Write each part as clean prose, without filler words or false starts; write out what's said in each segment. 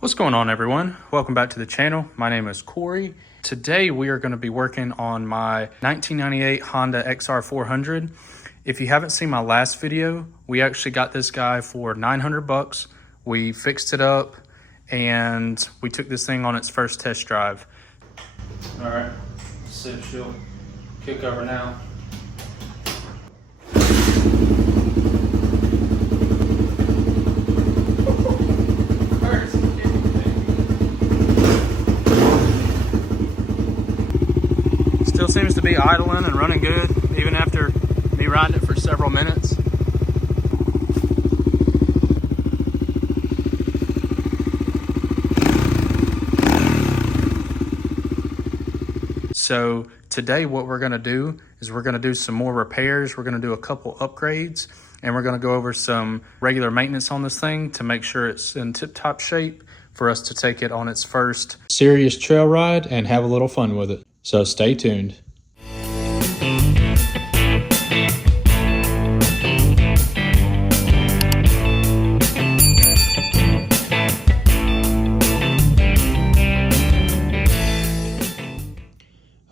What's going on, everyone? Welcome back to the channel. My name is Corey. Today we are going to be working on my 1998 Honda XR400. If you haven't seen my last video, we actually got this guy for 900 bucks. We fixed it up and we took this thing on its first test drive. All right, let's see if she'll kick over now. Still seems to be idling and running good, even after me riding it for several minutes. So today what we're gonna do is we're gonna do some more repairs. We're gonna do a couple upgrades and we're gonna go over some regular maintenance on this thing to make sure it's in tip-top shape for us to take it on its first serious trail ride and have a little fun with it. So stay tuned.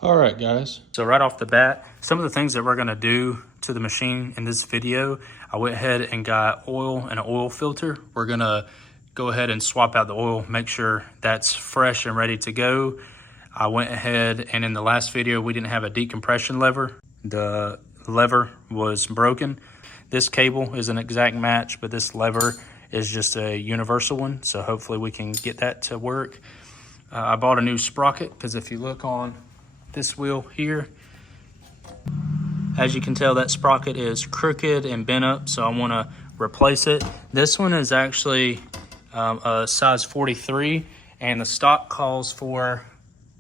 All right, guys. So right off the bat, some of the things that we're gonna do to the machine in this video, I went ahead and got oil and an oil filter. We're gonna go ahead and swap out the oil, make sure that's fresh and ready to go. I went ahead and in the last video, we didn't have a decompression lever. The lever was broken. This cable is an exact match, but this lever is just a universal one. So hopefully we can get that to work. I bought a new sprocket because if you look on this wheel here, as you can tell, that sprocket is crooked and bent up, so I want to replace it. This one is actually a size 43, and the stock calls for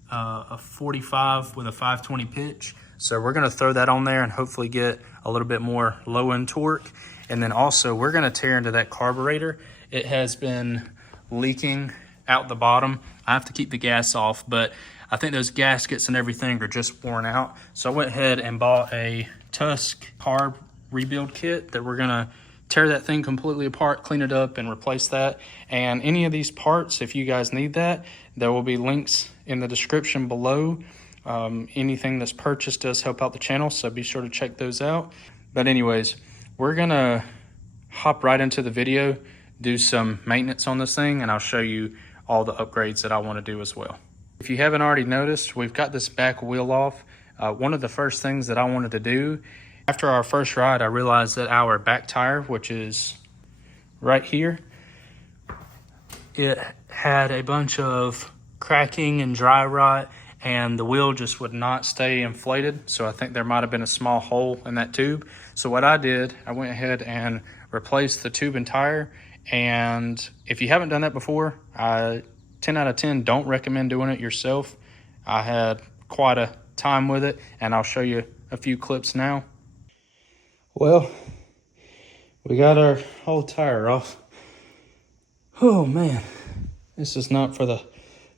a 45 with a 520 pitch. So we're going to throw that on there and hopefully get a little bit more low end torque. And then also we're going to tear into that carburetor. It has been leaking out the bottom. I have to keep the gas off, but I think those gaskets and everything are just worn out. So I went ahead and bought a Tusk Carb rebuild kit that we're gonna tear that thing completely apart, clean it up, and replace that. And any of these parts, if you guys need that, there will be links in the description below. Anything that's purchased does help out the channel, so be sure to check those out. But anyways, we're gonna hop right into the video, do some maintenance on this thing, and I'll show you all the upgrades that I wanna do as well. If you haven't already noticed, we've got this back wheel off. One of the first things that I wanted to do, after our first ride, I realized that our back tire, which is right here, it had a bunch of cracking and dry rot, and the wheel just would not stay inflated. So I think there might have been a small hole in that tube. So what I did, I went ahead and replaced the tube and tire. And if you haven't done that before, 10 out of 10, don't recommend doing it yourself. I had quite a time with it, and I'll show you a few clips now. Well, we got our old tire off. Oh man, this is not for the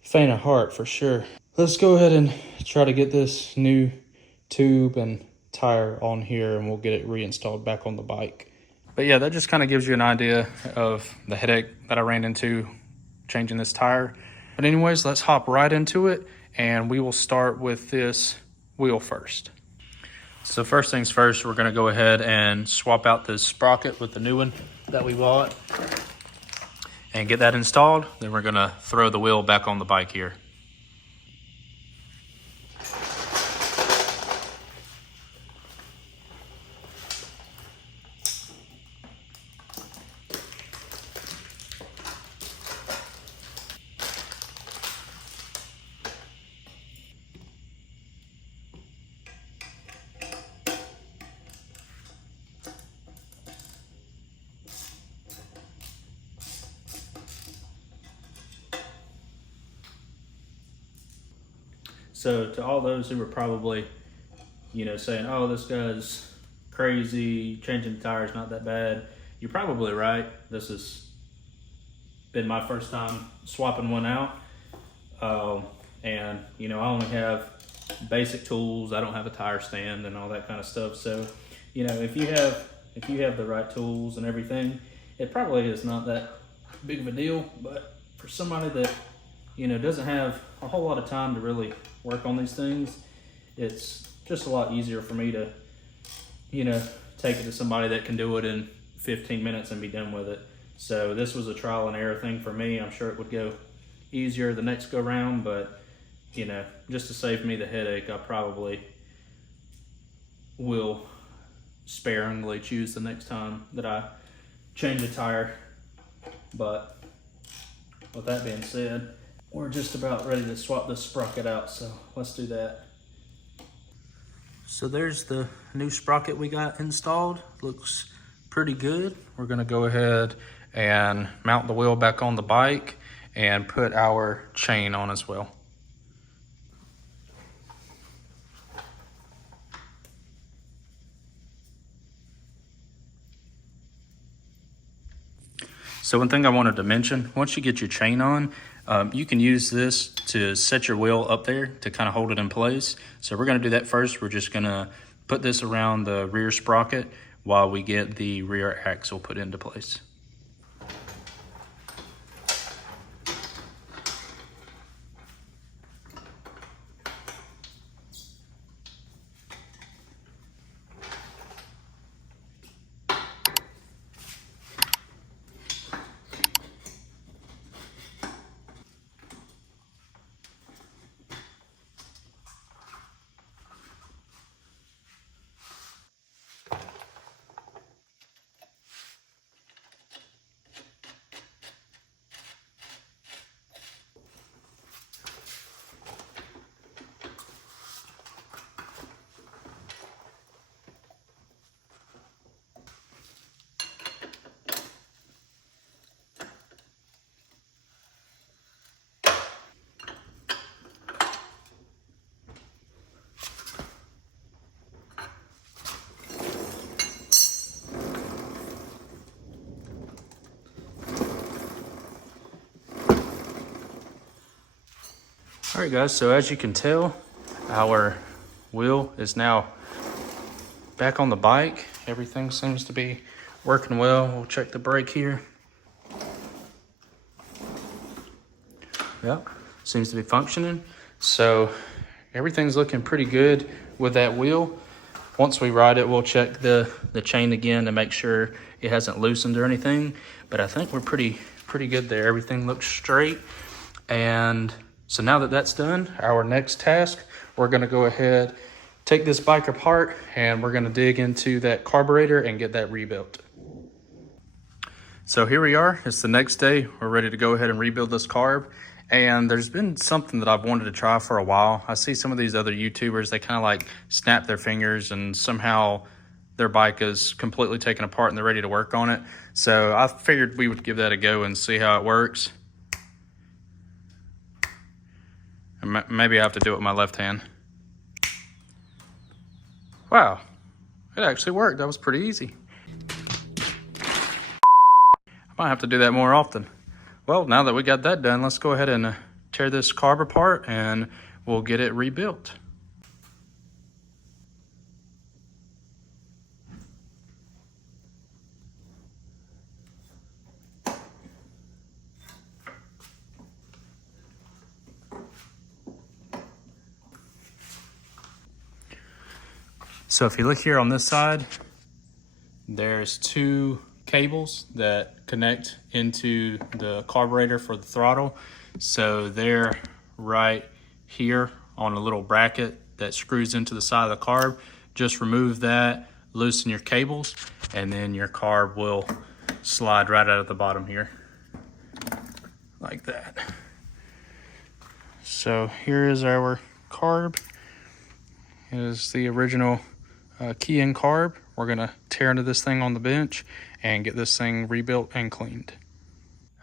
faint of heart for sure. Let's go ahead and try to get this new tube and tire on here, and we'll get it reinstalled back on the bike. But yeah, that just kind of gives you an idea of the headache that I ran into changing this tire. But anyways, let's hop right into it, and we will start with this wheel first. So first things first, we're gonna go ahead and swap out this sprocket with the new one that we bought and get that installed. Then we're gonna throw the wheel back on the bike here. So to all those who were probably, saying, oh, this guy's crazy, changing the tires not that bad, you're probably right. This has been my first time swapping one out. And I only have basic tools. I don't have a tire stand and all that kind of stuff. So, if you have the right tools and everything, it probably is not that big of a deal. But for somebody that, you know, doesn't have a whole lot of time to really work on these things, it's just a lot easier for me to, you know, take it to somebody that can do it in 15 minutes and be done with it. So this was a trial and error thing for me. I'm sure it would go easier the next go round, but you know, just to save me the headache, I probably will sparingly choose the next time that I change a tire. But with that being said, we're just about ready to swap this sprocket out, so let's do that. So there's the new sprocket we got installed. Looks pretty good. We're gonna go ahead and mount the wheel back on the bike and put our chain on as well. So one thing I wanted to mention, once you get your chain on, you can use this to set your wheel up there to kind of hold it in place. So we're gonna do that first. We're just gonna put this around the rear sprocket while we get the rear axle put into place. All right guys, so as you can tell, our wheel is now back on the bike. Everything seems to be working well. We'll check the brake here. Yep, seems to be functioning. So everything's looking pretty good with that wheel. Once we ride it, we'll check the chain again to make sure it hasn't loosened or anything. But I think we're pretty good there. Everything looks straight. And so now that that's done, our next task, we're gonna go ahead, take this bike apart, and we're gonna dig into that carburetor and get that rebuilt. So here we are, it's the next day. We're ready to go ahead and rebuild this carb. And there's been something that I've wanted to try for a while. I see some of these other YouTubers, they kind of like snap their fingers and somehow their bike is completely taken apart and they're ready to work on it. So I figured we would give that a go and see how it works. And maybe I have to do it with my left hand. Wow, it actually worked. That was pretty easy. I might have to do that more often. Well, now that we got that done, let's go ahead and tear this carb apart and we'll get it rebuilt. So if you look here on this side, there's two cables that connect into the carburetor for the throttle. So they're right here on a little bracket that screws into the side of the carb. Just remove that, loosen your cables, and then your carb will slide right out of the bottom here, like that. So here is our carb. It is the original key-in carb. We're gonna tear into this thing on the bench and get this thing rebuilt and cleaned.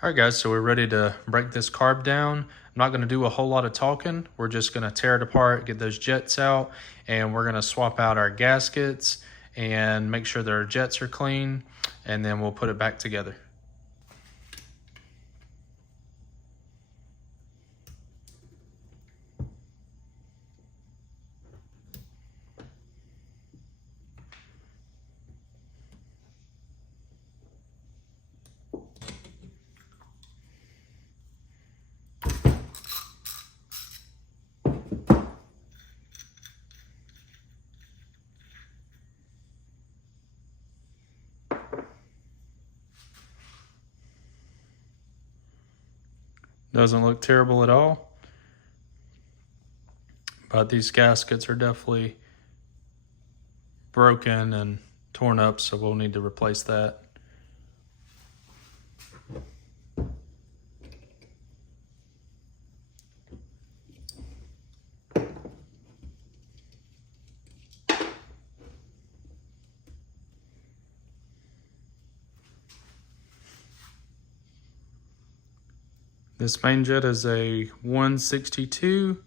All right guys, so we're ready to break this carb down. I'm not gonna do a whole lot of talking. We're just gonna tear it apart, get those jets out, and we're gonna swap out our gaskets and make sure that our jets are clean, and then we'll put it back together. Doesn't look terrible at all. But these gaskets are definitely broken and torn up, so we'll need to replace that. This main jet is a 162.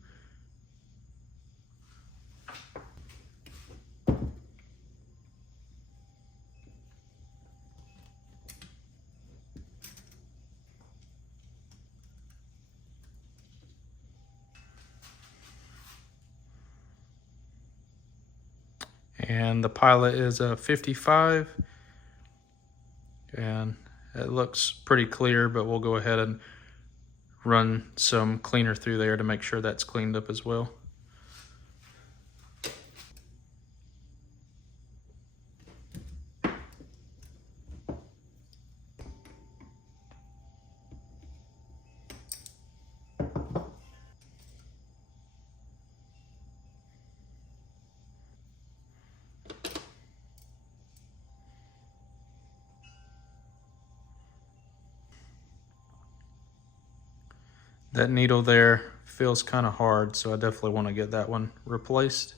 And the pilot is a 55. And it looks pretty clear, but we'll go ahead and run some cleaner through there to make sure that's cleaned up as well. That needle there feels kind of hard, so I definitely want to get that one replaced.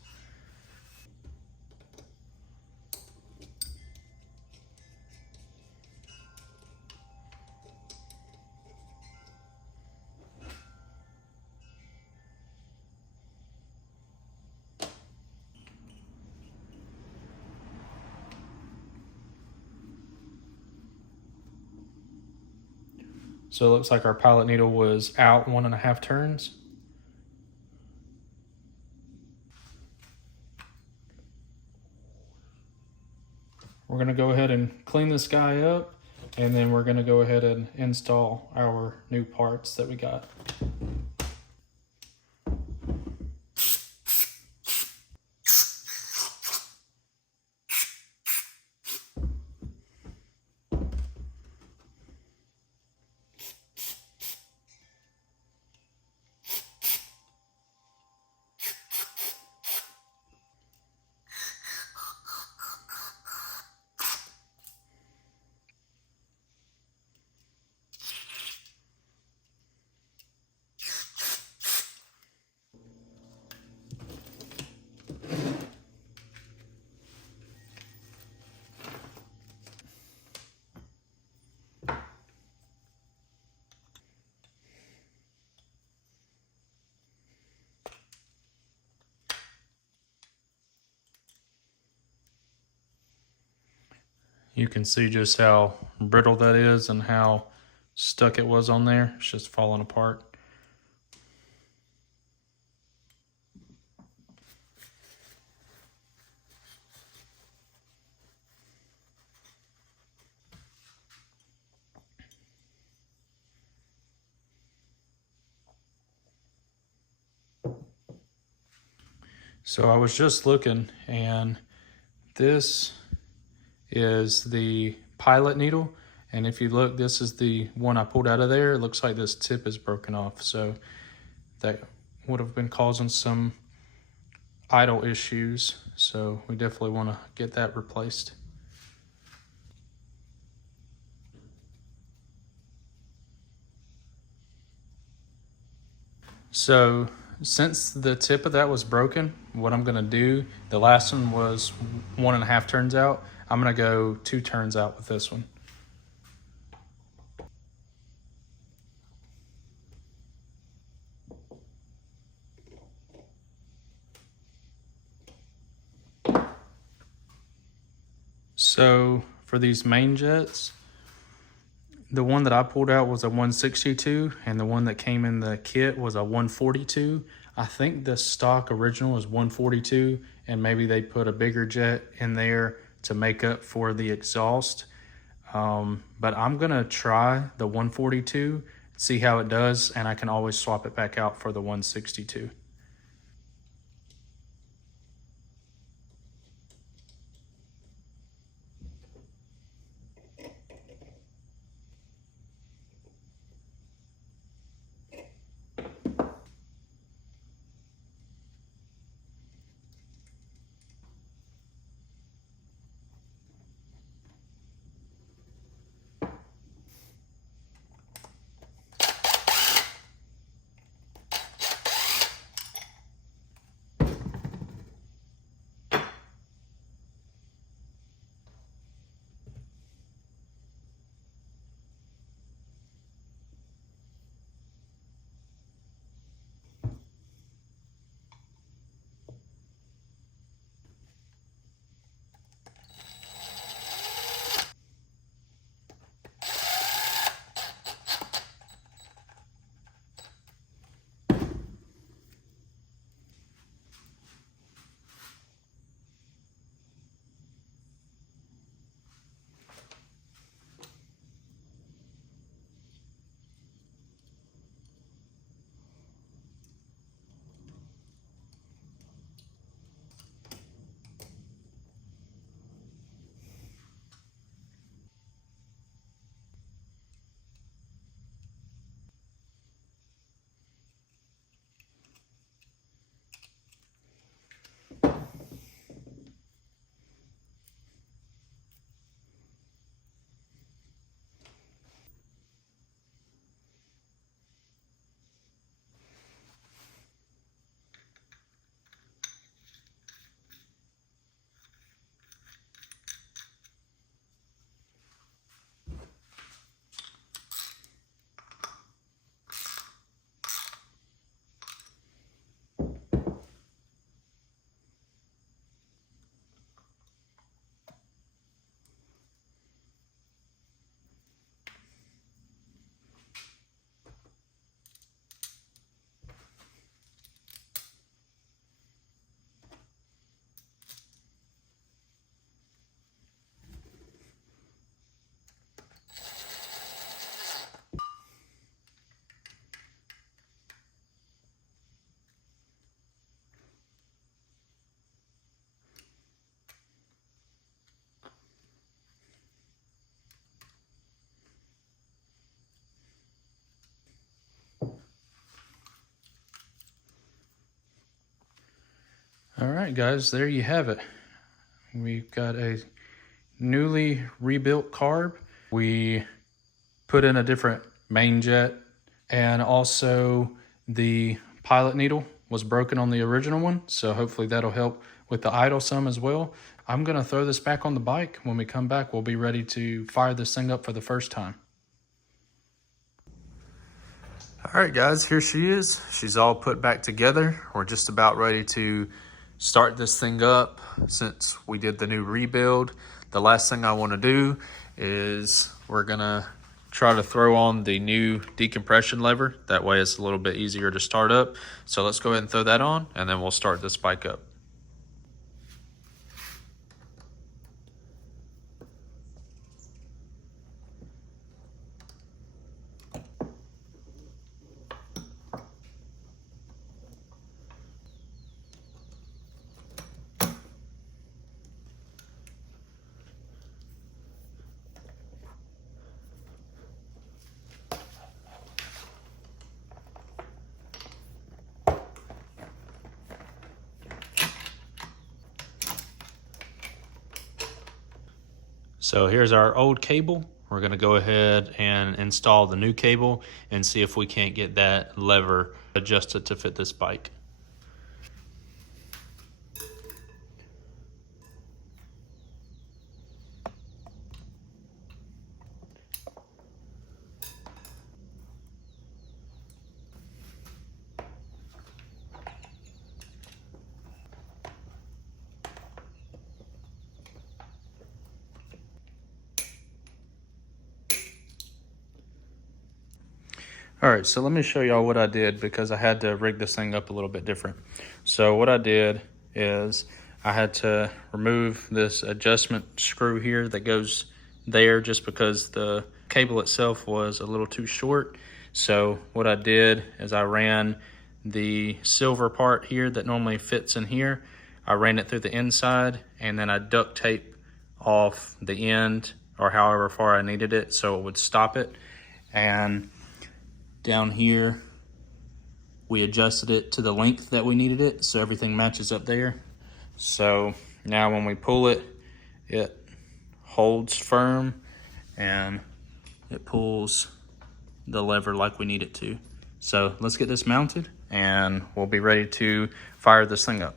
So it looks like our pilot needle was out 1.5 turns. We're going to go ahead and clean this guy up, and then we're going to go ahead and install our new parts that we got. You can see just how brittle that is and how stuck it was on there. It's just falling apart. So I was just looking, and this is the pilot needle. And if you look, this is the one I pulled out of there. It looks like this tip is broken off. So that would have been causing some idle issues. So we definitely want to get that replaced. So since the tip of that was broken, what I'm gonna do, the last one was 1.5 turns out. I'm gonna go 2 turns out with this one. So for these main jets, the one that I pulled out was a 162, and the one that came in the kit was a 142. I think the stock original is 142, and maybe they put a bigger jet in there to make up for the exhaust. But I'm gonna try the 142, see how it does, and I can always swap it back out for the 162. right, guys, there you have it. We've got a newly rebuilt carb. We put in a different main jet, and also the pilot needle was broken on the original one, so hopefully that'll help with the idle some as well. I'm gonna throw this back on the bike. When we come back, we'll be ready to fire this thing up for the first time. All right, guys, here she is. She's all put back together. We're just about ready to start this thing up. Since we did the new rebuild, the last thing I want to do is we're gonna try to throw on the new decompression lever. That way it's a little bit easier to start up. So let's go ahead and throw that on, and then we'll start this bike up. So here's our old cable. We're gonna go ahead and install the new cable and see if we can't get that lever adjusted to fit this bike. All right, so let me show y'all what I did, because I had to rig this thing up a little bit different. So what I did is I had to remove this adjustment screw here that goes there, just because the cable itself was a little too short. So what I did is I ran the silver part here that normally fits in here. I ran it through the inside, and then I duct tape off the end, or however far I needed it, so it would stop it. And down here, we adjusted it to the length that we needed it, so everything matches up there. So now when we pull it, it holds firm and it pulls the lever like we need it to. So let's get this mounted and we'll be ready to fire this thing up.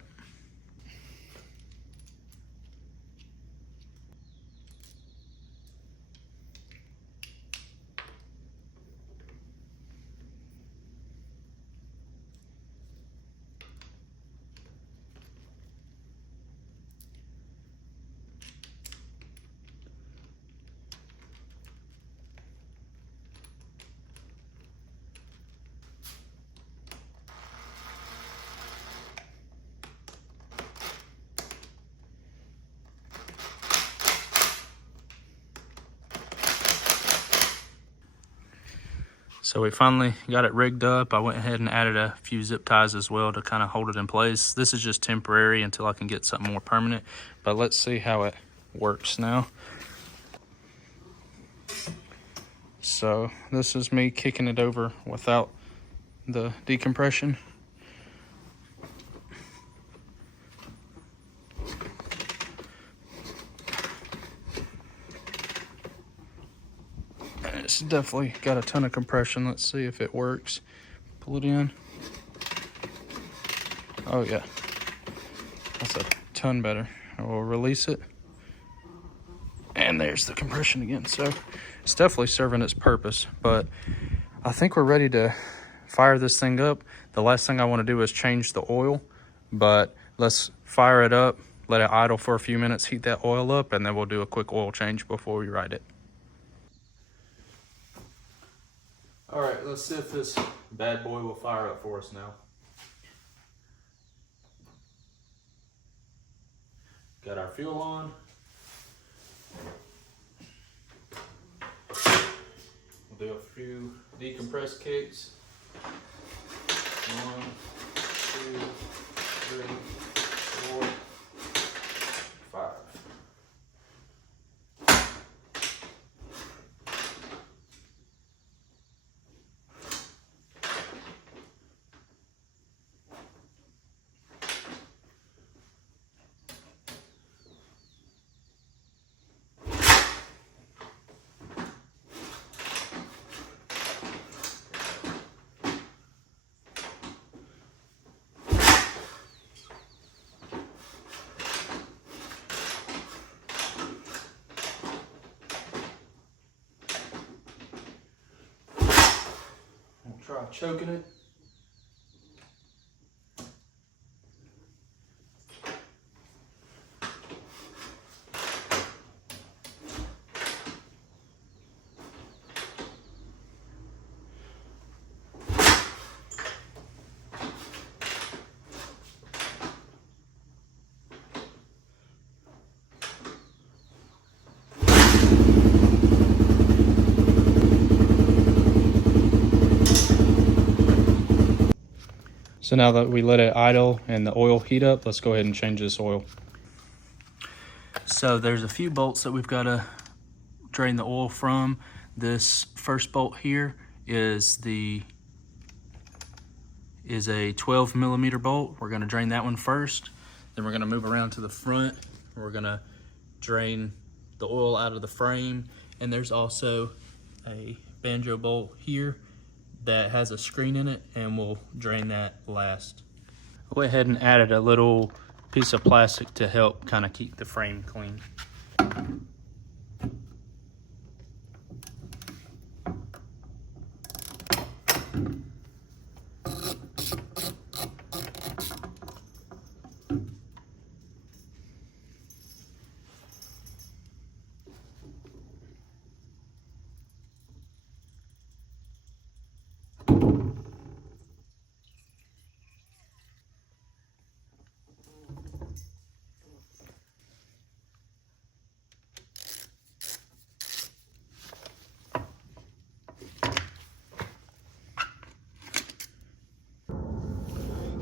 So we finally got it rigged up. I went ahead and added a few zip ties as well to kind of hold it in place. This is just temporary until I can get something more permanent, but let's see how it works now. So this is me kicking it over without the decompression. It's definitely got a ton of compression. Let's see if it works. Pull it in. Oh yeah, that's a ton better. I will release it. And there's the compression again. So it's definitely serving its purpose, but I think we're ready to fire this thing up. The last thing I want to do is change the oil, but let's fire it up, let it idle for a few minutes, heat that oil up, and then we'll do a quick oil change before we ride it. All right, let's see if this bad boy will fire up for us now. Got our fuel on. We'll do a few decompressed kicks. 1, 2, 3, 4, 5. Try choking it. So now that we let it idle and the oil heat up, let's go ahead and change this oil. So there's a few bolts that we've got to drain the oil from. This first bolt here is a 12 millimeter bolt. We're going to drain that one first. Then we're going to move around to the front. We're going to drain the oil out of the frame. And there's also a banjo bolt here that has a screen in it, and we'll drain that last. I went ahead and added a little piece of plastic to help kind of keep the frame clean.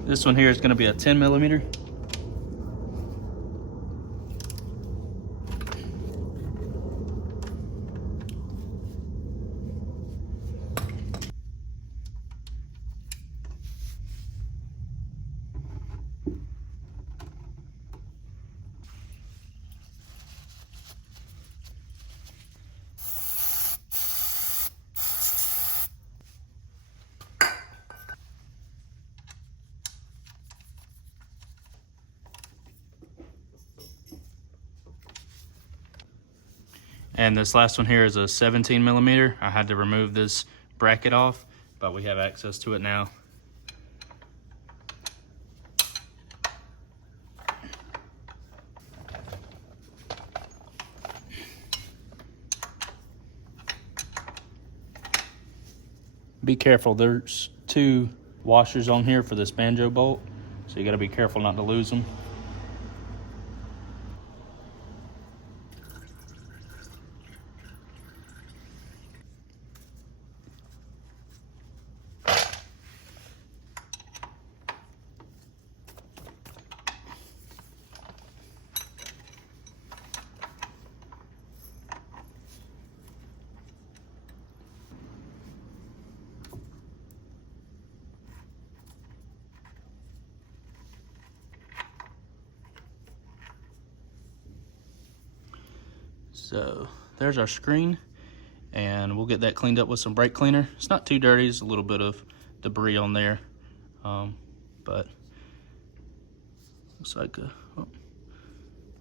This one here is going to be a 10 millimeter. And this last one here is a 17 millimeter. I had to remove this bracket off, but we have access to it now. Be careful, there's two washers on here for this banjo bolt, so you gotta be careful not to lose them. So there's our screen, and we'll get that cleaned up with some brake cleaner. It's not too dirty, there's a little bit of debris on there, but looks like oh, I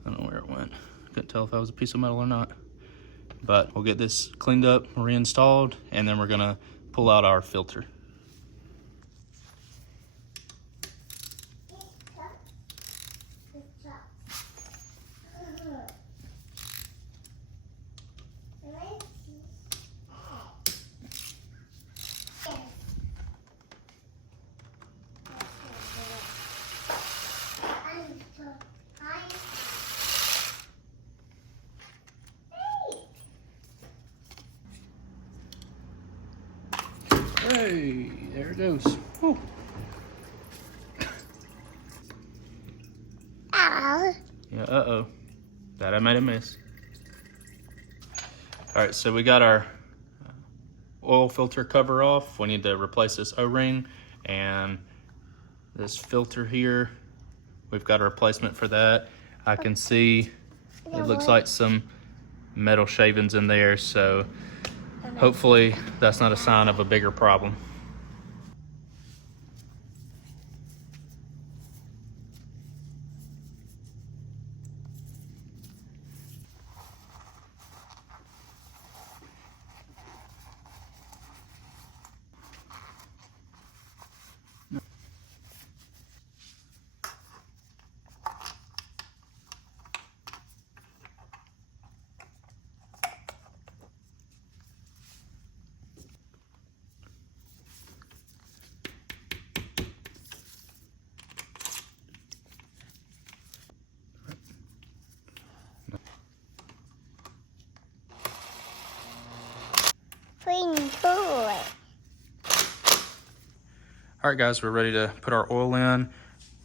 don't know where it went. Couldn't tell if that was a piece of metal or not. But we'll get this cleaned up, reinstalled, and then we're gonna pull out our filter. Hey, there it goes. Oh. Yeah, uh-oh. That I made a mess. All right, so we got our oil filter cover off. We need to replace this O-ring, and this filter here, we've got a replacement for that. I can see it looks like some metal shavings in there, so hopefully that's not a sign of a bigger problem. All right, guys, we're ready to put our oil in.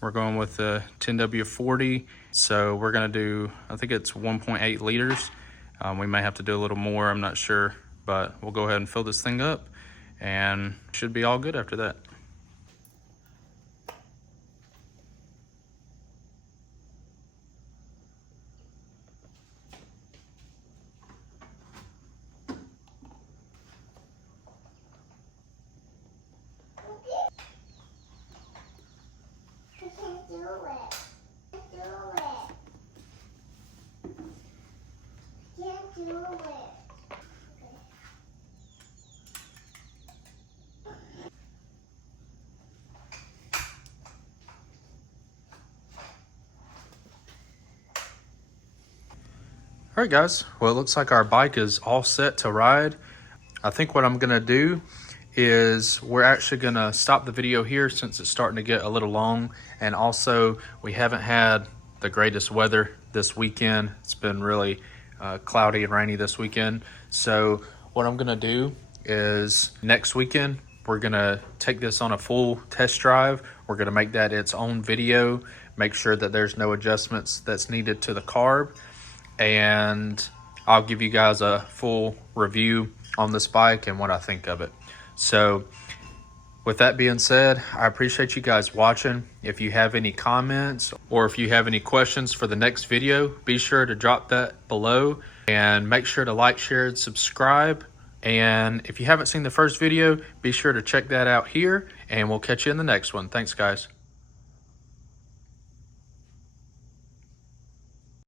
We're going with the 10W40. So we're gonna do, I think it's 1.8 liters. We may have to do a little more, I'm not sure, but we'll go ahead and fill this thing up and should be all good after that. All right, guys, well, it looks like our bike is all set to ride. I think what I'm gonna do is we're actually gonna stop the video here since it's starting to get a little long, and also we haven't had the greatest weather this weekend. It's been really cloudy and rainy this weekend. So what I'm gonna do is next weekend, we're gonna take this on a full test drive. We're gonna make that its own video, make sure that there's no adjustments that's needed to the carb, and I'll give you guys a full review on this bike and what I think of it. So with that being said, I appreciate you guys watching. If you have any comments or if you have any questions for the next video, be sure to drop that below, and make sure to like, share, and subscribe. And if you haven't seen the first video, be sure to check that out here, and we'll catch you in the next one. Thanks, guys.